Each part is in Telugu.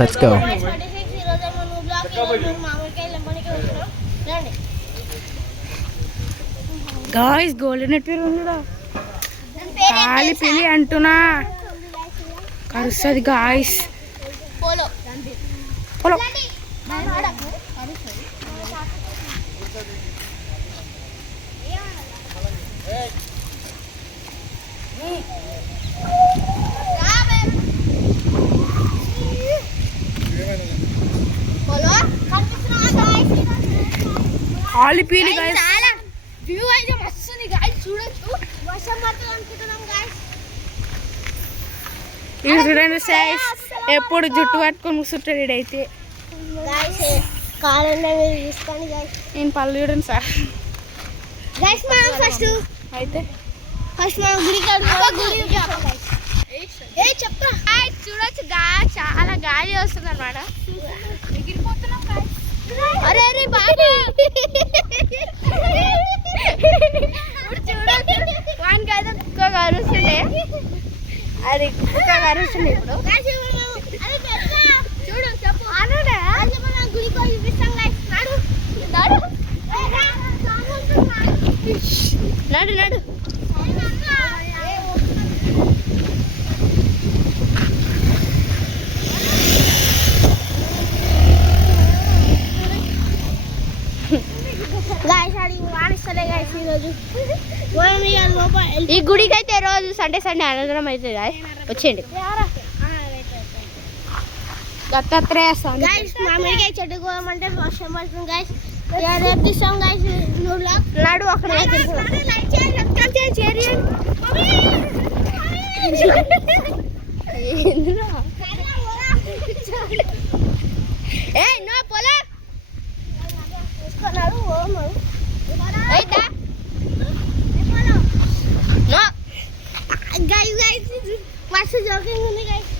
Let's go. గాయ్స్ గోల్డెన్ ఎట్వేర్ ఉందిరా, కాలి పిలి అంటున్నా కరుస్తుంది గాయ్స్. పోలో కాలి పీలి గాయ్స్. వ్యూ అయితే మస్తుంది గాయ్స్, చూడొచ్చు. వర్షం పడుతుంది అనుకుంటున్నాం గాయ్స్. ఇది చూడండి సైజ్, ఎప్పుడు జుట్టు పట్టుకొని కూర్చుంటాడు ఇడైతే గాయ్స్. కాలంలో మీరు తీసుకోండి గాయ్స్. నేను పళ్ళు చూడండి సార్ గాయ్స్. మనం ఫస్ట్ మనం గుడికి చెప్తా గాయ్స్. చూడొచ్చు చాలా గాలి వస్తుంది అన్నమాట. ఎగిరిపోతున్నాం గాయ్స్. అరే అరే బాగా చూడొచ్చు. వానికి అయితే కుక్క కరుస్తుండే, అది కుక్క కరుస్తుంది ఇప్పుడు. చూడు చెప్పు గుడికి చూపిస్తాం గాయ్స్. నడు నడు. ఈ గుడికి అయితే రోజు సండే అనంతరం అవుతుంది గాయ్స్, వచ్చేయండి. దత్తాత్రేయ స్వామి మామిడికాయ చెట్టు కోయమంటే వర్షం పడుతుంది గాయ్స్. రేపు తీస్తాం గాయ్స్. నాడు అక్కడ మస్తు జోకింగ్ ఉంది గాయ్స్.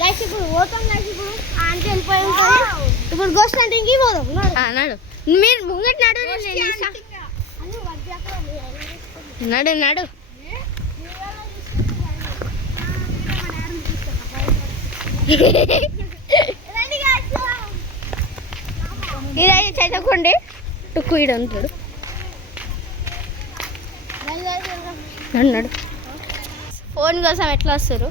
గాయ్స్ ఇప్పుడు పోతాం గాయ్స్. ఇప్పుడు అంటే వెళ్ళిపోయాం. ఇప్పుడు గోస్ట్ హంటింగ్కి పోదాం. నాడు మీరు ముంగట్ నడు. నడు నడు. ఇదైతే చదువుకోండి. టుక్కు ఇడు ఉంటాడు. నడు నడు. ఫోన్ కోసం ఎట్లా వస్తారు?